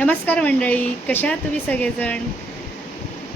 नमस्कार मंडळी, कशा आहात तुम्ही सगळेजण?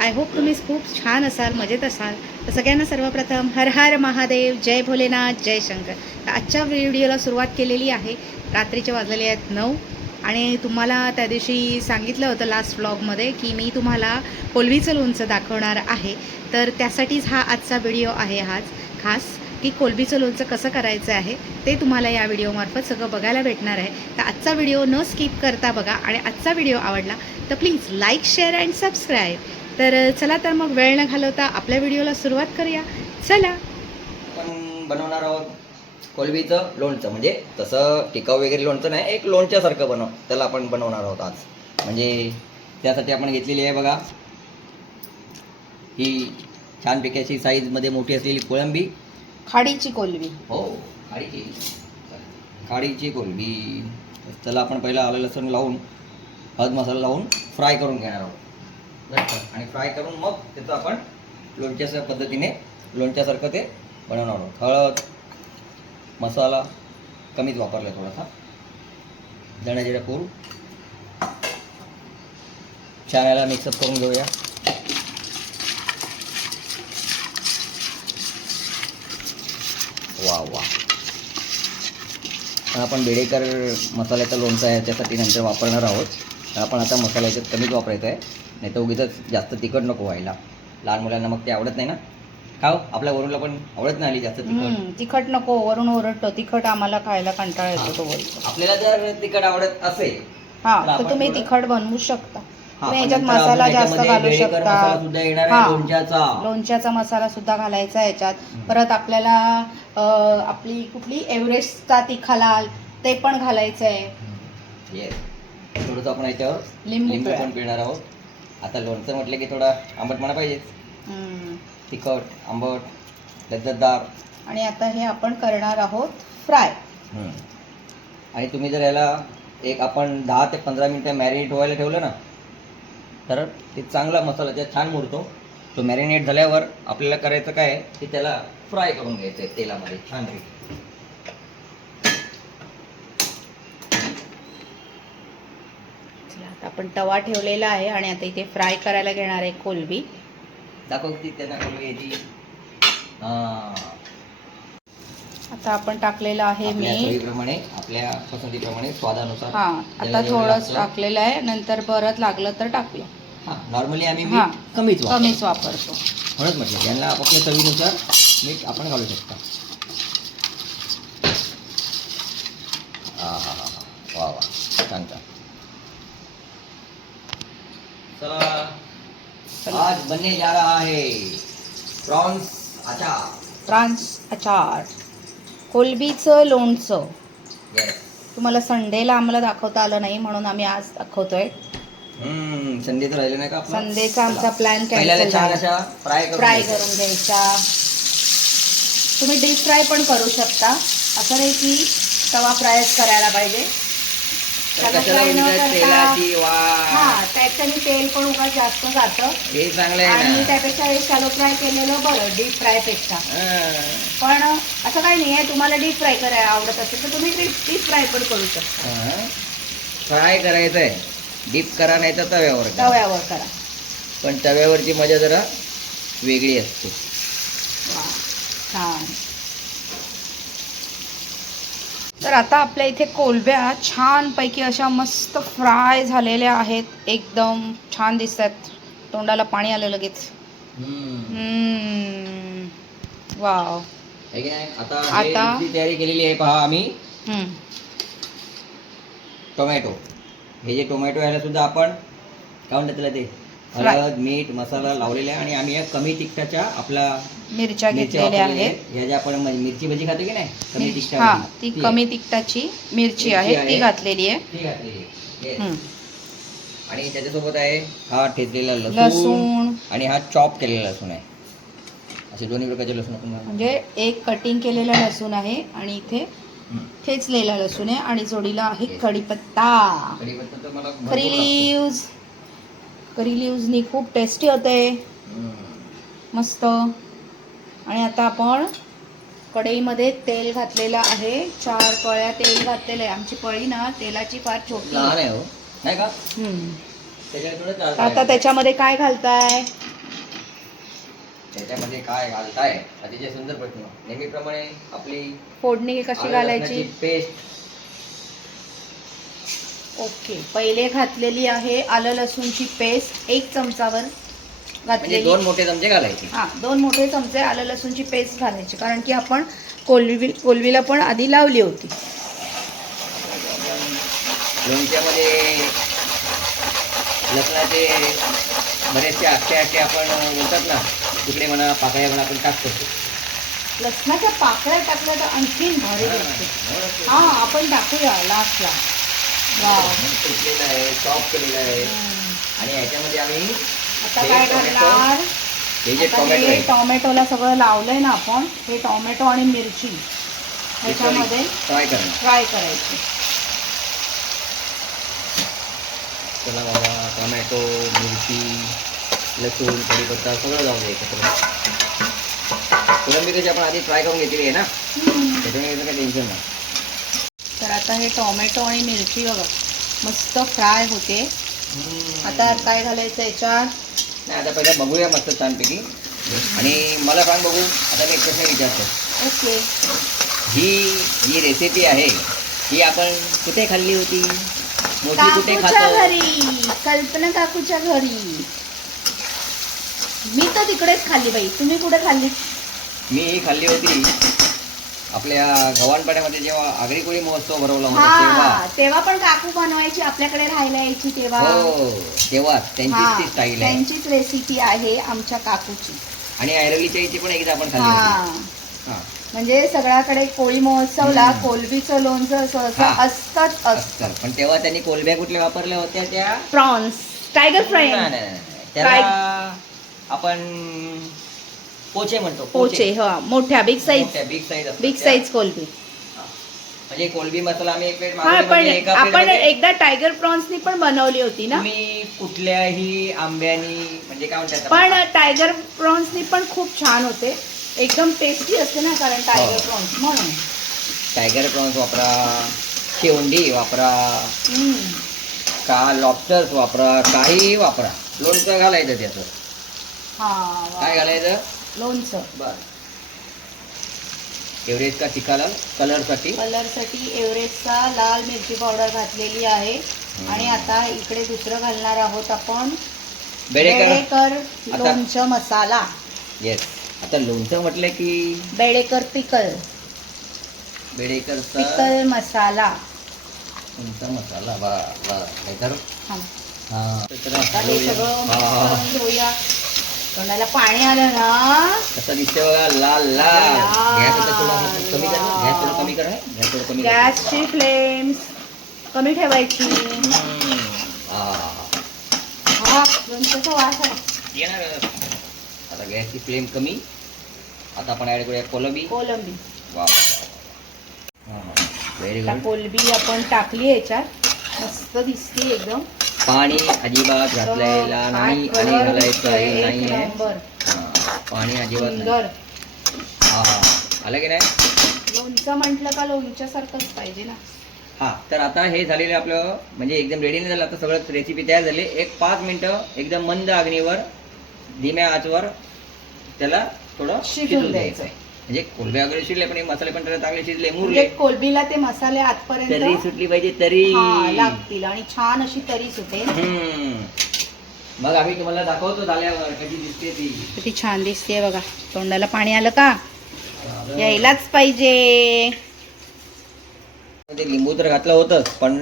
आय होप तुम्ही खूप छान असाल, मजेत असाल. तर सगळ्यांना सर्वप्रथम हर हर महादेव, जय भोलेनाथ, जय शंकर. तर आजच्या व्हिडिओला सुरुवात केलेली आहे. रात्रीचे वाजलेले आहेत 9 आणि तुम्हाला त्या दिवशी सांगितलं होतं लास्ट व्लॉगमध्ये की मी तुम्हाला कोलंबीचं लोणचं दाखवणार आहे. तर त्यासाठीच हा आजचा व्हिडिओ आहे. खास की कोलंबीचं लोणचं कसं करायचं आहे ते तुम्हाला या व्हिडिओमार्फत सगळं बघायला भेटणार आहे. तर आजचा व्हिडिओ न स्किप करता बघा आणि आजचा व्हिडिओ आवडला तर please like, share and subscribe. तर चला तर मग वेळ न घालवता आपल्या व्हिडिओला सुरुवात करूया. चला. आपण बनवणार आहोत कोलंबीचं लोणचं. म्हणजे तसं टिकाऊ वगैरे लोणचं नाही, एक लोणच्यासारखं त्याला आपण बनवणार आहोत आज. म्हणजे त्यासाठी आपण घेतलेली आहे बघा ही छानपैकी अशी साईजमध्ये मोठी असलेली कोळंबी. खाडीची कोलंबी. हो, खाडीची कोलंबी. त्याला आपण पहिला आलं लसूण लावून हळद मसाला लावून फ्राय करून घेणार आहोत आणि फ्राय करून मग त्याचं आपण लोणच्याच्या पद्धतीने लोणच्यासारखं ते बनवणार आहोत. हळद मसाला कमीच वापरला, थोडासा धणे जिरे पूड छान याला मिक्सअप करून घेऊया. वा वा. आपण बेडेकर मसाल्याचा लोणचं आहे त्यासाठी नंतर वापरणार आहोत. आपण आता मसाला याच्यात कमीच वापरायचा आहे, नाही तर उगीच जास्त तिखट नको व्हायला. लहान मुलांना मग ते आवडत नाही ना. खाऊ आपल्या वरूनला पण आवडत नाही आली जास्त तिखट नको, वरून ओरडतो. तिखट आम्हाला खायला कंटाळा येतो तो बोलतो. आपल्याला जर तिखट आवडत असेल तर तुम्ही तिखट बनवू शकता. तुम्ही याच्यात मसाला जास्त घालू शकता. लोणच्याचा मसाला सुद्धा घालायचा याच्यात. परत आपल्याला आपली कुठली एव्हरेस्टचा तिखालाल ते पण घालायचं आहे. थोडंसं आपण याच्यावर लिंबू पण पिळणार आहोत. आता लोणचं म्हटलं की थोडा आंबटपणा पाहिजे. तिखट, आंबट, लज्जतदार. आणि आता हे आपण करणार आहोत फ्राय. आणि तुम्ही जर याला आपण 10 ते 15 मिनिटं मॅरिनेट व्हायला ठेवलं ना तर ते चांगला मसाला त्यात छान मुरतो. तो मॅरिनेट झाल्यावर आपल्याला करायचं काय की त्याला फ्राय करून घ्यायचं आहे तेलामध्ये छानपैकी. आपण तवा ठेवलेला आहे आणि आता इथे फ्राय करायला घेणार आहे कोलंबी. दाखव की त्यांना कोलंबी याची. आता आपण टाकलेलं आहे मीठ आपल्या पसंतीप्रमाणे स्वादानुसार. आता थोडंच टाकलेलं आहे, नंतर परत लागलं तर टाकूया. नॉर्मली आम्ही मीठ कमीच वापरतो. म्हणूनच म्हटलं त्यांना आपापल्या चवीनुसार मीठ आपण घालू शकता. वा वा, छान छान. चला, आज बनने जा रहा है प्रॉन्स अचार, कोलंबीचं लोणचं. तुम्हाला संडेला आम्हाला दाखवता आलं नाही म्हणून आम्ही आज दाखवतोय. संडेचं राहिलं नाही का? संडेचा आमचा प्लॅन कॅन्सल झाला. फ्राय करून घ्यायचा. तुम्ही डीप फ्राय पण करू शकता, असं नाही की तवा फ्रायच करायला पाहिजे. त्याच्याने तेल पण उगाच जास्त जातं आणि त्यापेक्षा शॅलो फ्राय केलेलं बरं डीप फ्राय पेक्षा. पण असं काही नाही आहे, तुम्हाला डीप फ्राय करायला आवडत असेल तर तुम्ही डीप फ्राय पण करू शकता. फ्राय करायचं आहे, डीप करा नाही तर तव्यावर करा. पण तव्यावरची मजा जरा वेगळी असते. छान. तर आता आपल्या इथे कोलंब्या छानपैकी अशा मस्त फ्राय झालेल्या आहेत. एकदम छान दिसतात, तोंडाला पाणी आलं लगेच. वाव. आता तयारी केलेली आहे पहा आम्ही. टोमॅटो, हे जे टोमॅटो याला सुद्धा आपण काय म्हणतात त्याला, ते हळद मीठ मसाला लावलेला आहे. आणि आम्ही या कमी तिखटाच्या आपल्या मिरच्या घेतलेल्या आहेत. ह्या ज्या आपण मिरची भजी खातो की नाही, कमी तिखट, ती कमी तिखटाची मिरची आहे, ती घातलेली आहे. आणि त्याच्यासोबत आहे हा ठेचलेला लसूण आणि हा चॉप केलेला लसूण आहे. असे दोन्ही प्रकारचे लसूण आपण म्हणजे एक कटिंग केलेला लसूण आहे आणि इथे ठेचलेला लसूण आहे आणि जोडीला आहे कढीपत्ता. करी लिव्हजनी खूप टेस्टी होते, मस्त. आणि आता आपण कढईमध्ये तेल घातलेलं आहे. 4 पळ्या तेल घातलेलं आहे. आमची पळी ना तेलाची फार छोटी आहे. नाही का? हम्म. त्याच्यात थोडं जास्त आता आहे. त्याच्यामध्ये काय घालताय? त्याच्यामध्ये काय घालताय अतिशय सुंदर प्रश्न. नेहमीप्रमाणे आपली फोडणी कशी घालायची? पेस्ट. ओके, पहिले घातलेली आहे आलं लसूणची पेस्ट 1 चमचावर म्हणजे घातलेली. 2 मोठे चमचे घालायचे. हां, 2 मोठे चमचे आलं लसूणची पेस्ट घालायची, कारण की आपण कोलवीला पण आधी लावली होती. लोणच्यामध्ये लसणाचे बरेचसे आखे आपण बोलतात ना, तुकडे म्हणा पाकळ्या म्हणा आपण टाकतो. लसणाच्या पाकळ्या टाकल्या तर आणखीन भारी दिसते. हां, आपण टाकूया लास्टला. वाव. तुटलेलं आहे, चॉप केलेलं आहे. आणि याच्यामध्ये आम्ही आता काय घालणार? हे जे आता टोमॅटो हे आहे टोमॅटोला सगळं लावलंय ना आपण, हे टोमॅटो आणि मिरची ह्याच्यामध्ये फ्राय करणार. फ्राय करायची. चला बाबा, टोमॅटो, मिरची, लसूण, कढीपत्ता सगळं जाऊ दे एकत्र. कोलंबी कशी आपण आधी फ्राय करून घेतलेली आहे ना, त्याच्यामुळे काही टेन्शन नाही. तर आता हे टोमॅटो आणि मिरची बघा मस्त फ्राय होते. आता काय घालायचं याच्यात? नाही, आता पहिला बघूया मस्त छानपैकी. आणि मला सांग बघू, आता मी एक प्रश्न विचारतो. ओके. ही जी रेसिपी आहे ही आपण कुठे खाल्ली होती? मोठी कुठे काकूच्या खातो? घरी, कल्पना काकूच्या घरी. मी तर तिकडेच खाल्ली बाई, तुम्ही कुठे खाल्ली? मी ही खाल्ली होती आपल्या गव्हाणपाड्यामध्ये, जेव्हा आगरी कोळी महोत्सव भरवला होता हा, तेव्हा पण काकू बनवायची, आपल्याकडे राहायला यायची तेव्हा. हो, तेव्हा हा, त्यांची ती स्टाईल आहे. त्यांचीच रेसिपी आहे आमच्या काकूची. आणि ऐरवलीच्या इथे पण एकदा आपण खाल्ली हा, होती. हा, म्हणजे सगळ्याकडे कोळी महोत्सवला कोलबीचं लोणचं सहसा हा. असतंच असतं. असतं. पण तेव्हा त्यांनी कोलब्या कुठल्या वापरल्या होत्या? त्या प्रॉन्स, टायगर फ्राय. नाही, नाही, नाही. त्याला आपण पोचे म्हणतो. पोचे, हा, मोठ्या बिग साईज बिग साईज कोलबी. म्हणजे कोलबी मसाला आम्ही एक प्लेट हा, मागवली, पण म्हणजे एका आपण प्लेटमध्ये एकदा टायगर प्रॉन्सनी पण बनवली होती ना. तुम्ही कुठल्याही आंब्यानी, म्हणजे काय म्हणतात, पण टायगर प्रॉन्सनी पण खूप छान होते, एकदम टेस्टी असते ना, कारण टायगर प्रॉन्स म्हणून. टायगर प्रॉन्स वापरा, शेवंडी वापरा, का लॉबस्टर्स वापरा, काही वापरा. लोणचं घालायचं त्याचं. हा, काय घालायचं? लोणचं. बर. एव्हरेस्ट का तिखाला कलरसाठी एव्हरेस्टचा लाल मिरची पावडर घातलेली आहे. आणि आता इकडे दुसरं घालणार आहोत आपण बेडेकर लोणचं मसाला. येस. आता लोणचं म्हटलं की बेडेकर पिकल मसाला. लोणचा मसाला. वा वा, तर हा. हा, हे सगळं mix करून घेऊया. तोंडाला पाणी आलं ना. कसं दिसते बघा, लाल लाल. गॅस आता थोडा कमी कर. गॅस थोडं कमी कर. गॅस थोडं कमी कर. गॅसची फ्लेम कमी ठेवायची. हा, लोणच्याचा वास आहे. येणार. आता गॅसची फ्लेम कमी. आता आपण ऍड करूया कोलंबी. वा, व्हेरी गुड. कोलंबी आपण टाकली याच्यात, मस्त दिसते एकदम. पाणी अजिबात घातलेला नाही आणि घालायचं नाहीये. पाणी अजिबात नाही. हा, आलं की नाही? लोणचं म्हटलं का लोणच्यासारखंच पाहिजे ना. हा, तर आता हे झालेलं आपलं म्हणजे एकदम रेडी नाही झालं. आता सगळं रेसिपी तयार झाली. एक 5 मिनिटं एकदम मंद अग्नीवर, धीम्या आचवर त्याला थोडं शिजून द्यायचं आहे. म्हणजे कोलंबी वगैरे शिजले, पण हे मसाले पण त्याला चांगले शिजले, मुरले. कोलंबीला ते मसाले तरी आतपर्यंत सुटली पाहिजे, तरी लागतील आणि छान अशी तरी सुटेल. मग आम्ही तुम्हाला दाखवतो झाल्यावर कशी दिसते ती. किती छान दिसते बघा. तोंडाला पाणी आलं का? यायलाच पाहिजे. लिंबू तर घातलं होतंच, पण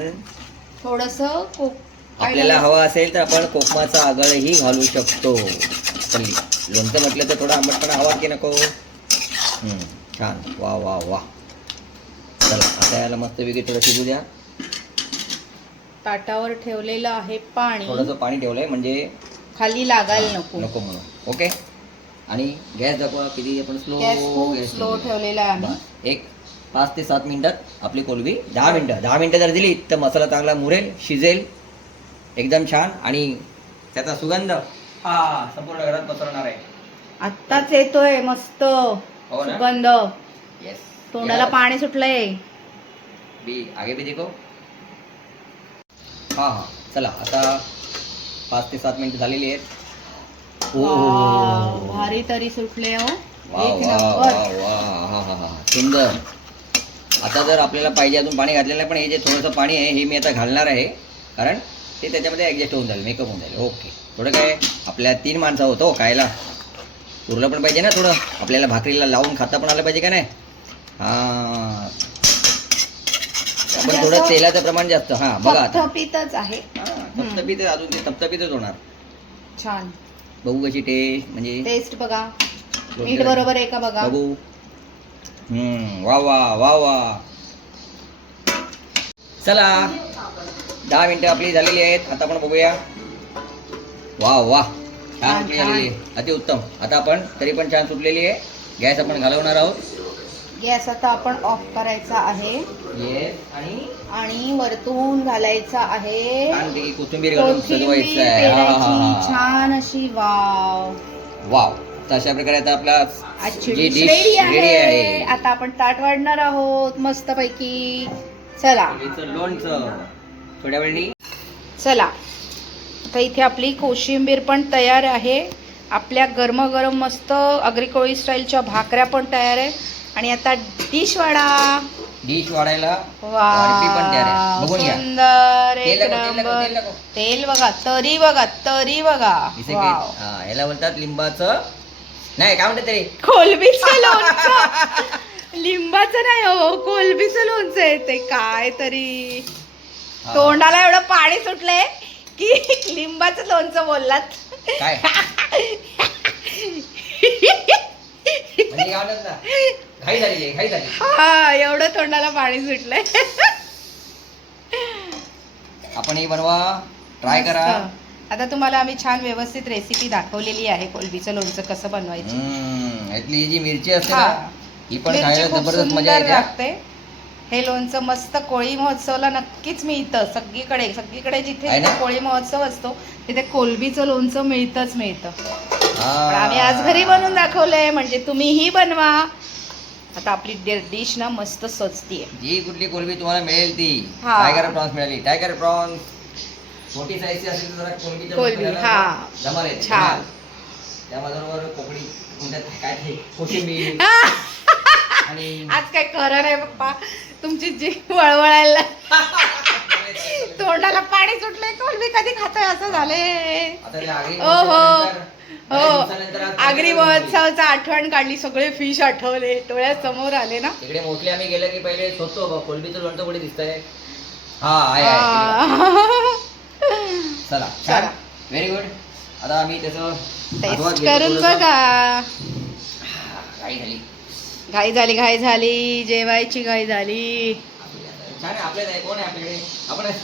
थोडस आपल्याला हवा असेल तर आपण कोकमाचा आगळही घालू शकतो. पण लोणचं म्हटलं तर थोडा आंबटपणा हवा की नको. छान. वा वा वा. चला, आता याला मस्त वेगळी थोडं शिजू द्या. ताटावर ठेवलेलं आहे पाणी. थोडंसं पाणी ठेवलंय म्हणजे खाली लागायला नको म्हणून. ओके. आणि गॅस दाखवा किती आपण स्लो ठेवलेला आहे आम्ही. एक 5 ते 7 मिनिटात आपली कोलंबी 10 मिनिटं जर दिली तर मसाला चांगला मुरेल, शिजेल एकदम छान. आणि त्याचा सुगंध संपूर्ण घरात पसरणार आहे. आत्ताच येतोय मस्त सुगंध. येस. तोंडाला पाणी सुटलंय. आगे भी देखो. हा, चला आता 5 ते 7 मिनिटं झालेली आहेत. वाव, भारी तरी सुटले हो. वा एक वा नंबर. वा वा हा हा हा सुंदर. आता जर आपल्याला पाहिजे अजून पाणी घातलेलं आहे, पण हे जे थोडंसं पाणी आहे हे मी आता घालणार आहे, कारण ते त्याच्यामध्ये ॲडजस्ट होऊन जाईल, मेकअप होऊन जाईल. ओके. थोडं काय आपल्या 3 माणसं होतो खायला, उरलं पण पाहिजे ना थोडं, आपल्याला भाकरीला लावून खाता पण आलं पाहिजे का नाही. हां पण थोडं तेलाचं प्रमाण जास्त. हां बघा आता थपथपीतच आहे. थपथपीत अजून ते थपथपीतच होणार. छान. बघू कशी टेस्ट, म्हणजे टेस्ट बघा, मीठ बरोबर आहे का बघा. बघू. वा वा वा वा. चला 10 मिनिटं आपली झालेली आहेत. आता आपण बघूया. वा वा छान सुटली झालेली आहे, अतिउत्तम. आता आपण तरी पण छान सुटलेली आहे. गॅस आपण घालवणार आहोत. गॅस आता आपण ऑफ करायचा आहे. येस. आणि वरतून घालायचा आहे छानपैकी कोथिंबीर घालून सजवायचं आहे. पेराची छान अशी. Wow wow. तर अशा प्रकारे आता आपला आजची जी डिश डिश रेडी रेडी आहे. आहे. आता आपण ताट वाढणार आहोत मस्त पैकी. चला लोणचं थोड्या वेळी. चला आता इथे आपली कोशिंबीर पण तयार आहे. आपल्या गरमागरम मस्त आगरी कोळी स्टाईलच्या भाकऱ्या पण तयार आहे. आणि आता डिश वाढा. डिश वाढायला वाव पण तयार आहे. बघून घ्या. सुंदर. तेल एक टाकू, तेल टाकू, नंबर. तेल टाकू. तेल बघा, तरी बघा, तरी बघा. इथे वाव. काय याला बोलतात लिंबाचं, नाही काय म्हणतात तरी कोलबीचं लोणचं. लिंबाचं नाही हो, कोलबीचं लोणचं आहे ते. काय तरी हा. तोंडाला एवढं पाणी सुटलंय की लिंबाचं लोणचं बोललात. काय म्हणजे काय म्हणतात ना, घाई झालेली आहे, घाई झाली. हा, एवढं तोंडाला पाणी सुटलंय. आपण हे बनवा, ट्राय करा. मस्त. आता तुम्हाला आम्ही छान व्यवस्थित रेसिपी दाखवलेली आहे कोलबीचं लोणचं कसं बनवायचं. यातली जी मिरची असते हा. ना, ही पण मिरची खायला खूप जबरदस्त मजा सुंदर येते. लागते. हे लोणचं मस्त कोळी महोत्सवला नक्कीच मिळतं. सगळीकडे सगळीकडे जिथे आहे ना? जिथे कोळी महोत्सव असतो तिथे कोलबीचं लोणचं मिळतंच मिळतं. हा. पण आम्ही आज घरी बनवून दाखवलंय, म्हणजे तुम्हीही बनवा. आता आपली डिश ना मस्त सजतीये. जी कुठली कोलबी तुम्हाला मिळेल ती. हा. टायगर प्रॉन्स मिळाली. टायगर प्रॉन्स मोठी साईजची असेल तर जरा कोलबीच्या कोलबी, बनवायला हा. जमाल येते. छान. त्याबरोबर कोकणी म्हणतात काय ते कोथिंबीर आणि आज काय खरं नाही पप्पा, तुमची जी वळवळायला तोंडाला पाणी सुटलंय. कोलबी कधी खातोय असं झालंय. आता ते आगरी हो हो महोत्सवानंतर, हो, बऱ्याच दिवसानंतर आज आगरी पहिल्यांदा बनवली. महोत्सवाचं आठवण काढली. सगळे फिश आठवले, डोळ्यासमोर आले ना. तिकडे मोस्टली आम्ही गेलं की पहिले शोधतो कोलबीचं लोणचं कुठे दिसतंय. हा आहे. चला छान, चला. Very good. आता आम्ही त्याचं आस्वाद टेस्ट घेतो करून थोडंसं. बघा. घाई झाली. घाई झाली, घाई झाली, जेवायची घाई झाली. छान आहे. आपल्याला आहे, कोण आहे आपल्याकडे? आपण आहे.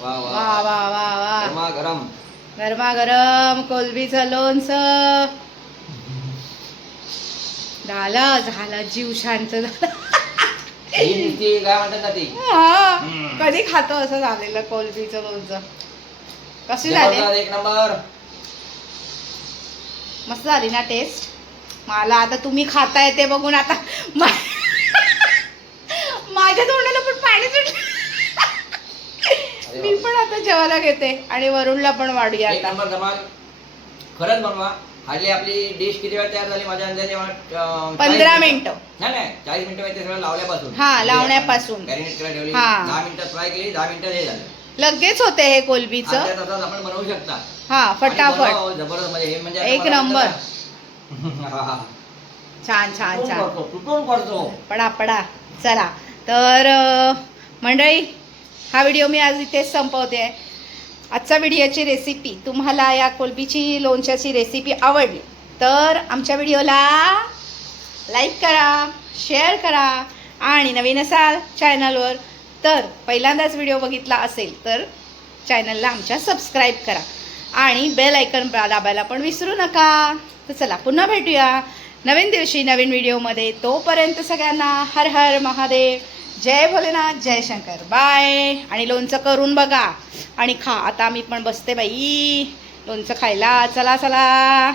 वा वा वा वा वा वा. गरमा गरम. गरमागरम कोलबीचं लोणचं. झालं झालं, जीव शांत झाला. ही नुसती काय म्हणतात ना ती हा, हम्म. कधी खातो असं झालेलं कोलबीचं लोणचं. कशी जबरदस्त, झाली? एक नंबर. मस्त झाली ना टेस्ट. मला आता तुम्ही खाताय ते बघून आता माझ्या तोंडाला पण पाणी सुटलं. मी पण आता जेवायला घेते आणि वरुणला पण वाढूया. एक नंबर धमाल. खरंच बनवा. हार्डली आपली डिश किती वेळ तयार झाली माझ्या अंदाजे 15 मिनिटं. नाही नाही 40 मिनिटं मध्ये सगळं लावल्यापासून. हा, लावण्यापासून. मॅरिनेट करायला ठेवली. हा. 10 मिनिटं फ्राय केली, 10 मिनिटं हे झालं. लगेच होते हे कोलबीचं. अर्ध्या तासात आपण बनवू शकता. हा, आणि फटाफट. बनवा, जबरदस्त म्हणजे हे म्हणजे एक मला नंबर. हा, हा. छान छान तुटून छान. पडतो, तुटून पडतो. पडा पडा. चला तर मंडळी, हा व्हिडिओ मी आज इथेच संपवते. आजचा व्हिडिओची रेसिपी तुम्हाला, या कोलबीची लोणच्याची रेसिपी आवडली तर आमच्या व्हिडिओला लाईक करा, शेअर करा. आणि नवीन असाल चॅनलवर तर पहिल्यांदाच व्हिडिओ बघितला असेल तर चॅनलला आमच्या सबस्क्राईब करा. आणि बेल आयकन दाबायला पण विसरू नका. तर चला पुन्हा भेटूया नवीन दिवशी नवीन व्हिडिओमध्ये. तोपर्यंत सगळ्यांना हर हर महादेव. जय भोलेनाथ, जय शंकर. बाय. आणि लोणचं करून बघा आणि खा. आता मी पण बसते बाई लोणचं खायला. चला चला.